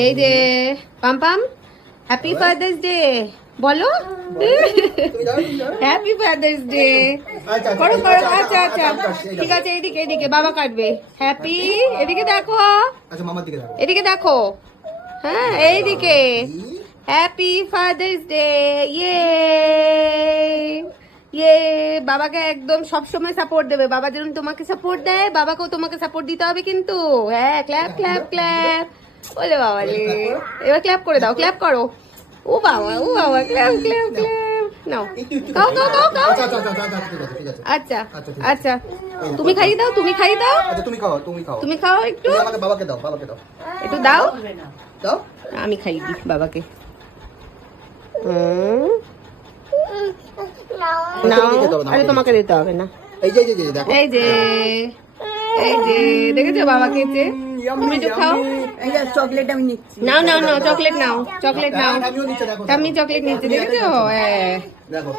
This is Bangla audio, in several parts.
এই যে পাম পাম, হ্যাপি ফাদার্স ডে বলো। হ্যাপি ফাদার্স ডে করো করো। আচ্ছা আচ্ছা ঠিক আছে, এইদিকে এইদিকে বাবা কাটবে। হ্যাপি, এদিকে দেখো, এদিকে দেখো, হ্যাঁ এইদিকে। Happy father's day. ইয়ে ইয়ে, বাবাকে একদম সবসময় সাপোর্ট দেবে। বাবা যেরকম তোমাকে সাপোর্ট দেয়, বাবাকেও তোমাকে সাপোর্ট দিতে হবে কিন্তু। হ্যাঁ, ক্ল্যাপ ক্ল্যাপ ক্ল্যাপ। ওলে বাবা রে, এবার ক্ল্যাপ করে দাও, ক্ল্যাপ করো। ও বাবা, ও বাবা, ক্ল্যাপ ক্ল্যাপ ক্ল্যাপ। নাও খাও খাও খাও খাও। আচ্ছা আচ্ছা, তুমি খাইয়ে দাও, তুমি খাইয়ে দাও। তুমি খাও একটু, বাবাকে দাও, বাবাকে দাও, একটু দাও দাও। আমি খাইয়ে দিই বাবাকে। আরে তোমাকে দিতে হবে না। এই যে দেখো, এই যে এই যে দেখেছো বাবা খেয়েছে। তুমি একটু খাও। চকলেট আমি নিচ্ছি। নাও নাও নাও, চকলেট নাও, চকলেট নাও। আমিও নিচে দেখো, আমি চকলেট নিচ্ছি, দেখেছো? হ্যাঁ, দেখো।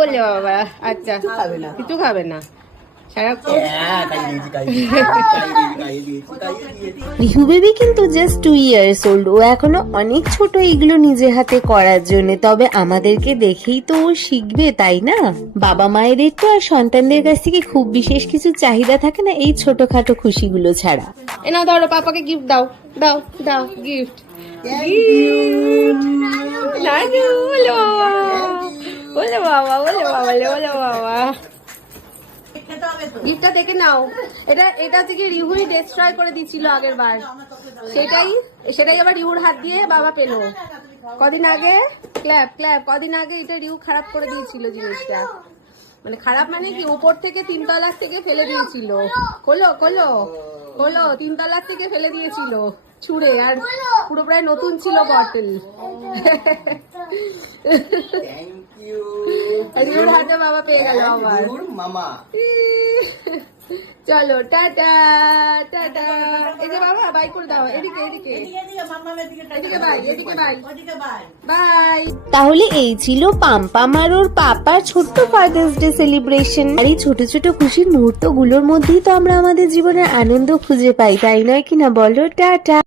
ওলে বাবা। আচ্ছা, খাবে না। কিছু খাবে না সারাক্ষণ। রিহু বেবি কিন্তু জাস্ট 2 ইয়ার্স ওল্ড, ও এখনো অনেক ছোট এগুলো নিজে হাতে করার জন্য। তবে আমাদেরকে দেখেই তো ও শিখবে, তাই না? বাবা মায়েদের তো আর সন্তানদের কাছ থেকে খুব বিশেষ কিছু চাহিদা থাকে না এই ছোটখাটো খুশিগুলো ছাড়া। এ নাও, ধরো পাপাকে গিফট দাও, দাও দাও গিফট। ওলে বাবা, ওলে বাবা, ওলে বাবা। গিফটটা দেখে নাও। এটা থেকে রিহুই ডিস্ট্রয় করে দিয়েছিল আগের বার, সেটাই আবার রিহুর হাত দিয়ে বাবা পেলো কদিন আগে। Clap clap. কদিন আগে এটা রিহু খারাপ করে দিয়েছিল জিনিসটা। মানে খারাপ মানে কি, উপর থেকে 3 তলার থেকে ফেলে দিয়েছিল। খোলো খোলো খোলো, 3 তলার থেকে ফেলে দিয়েছিল ছুঁড়ে, আর পুরো প্রায় নতুন ছিল বটল। রিহুর হাতে বাবা পেয়ে গেল আবার। মামা চলো টাটা টাটা। এই যে বাবা বাই করে দাও, এদিকে এদিকে এদিকে বাই, এদিকে বাই বাই। তাহলে এই ছিল পাম্পাম আর ওর পাপার ছোট্ট ফাদার্স ডে সেলিব্রেশন। আর এই ছোট ছোট খুশির মুহূর্ত গুলোর মধ্যেই তো আমরা আমাদের জীবনের আনন্দ খুঁজে পাই, তাই নয় কিনা বলো? টাটা।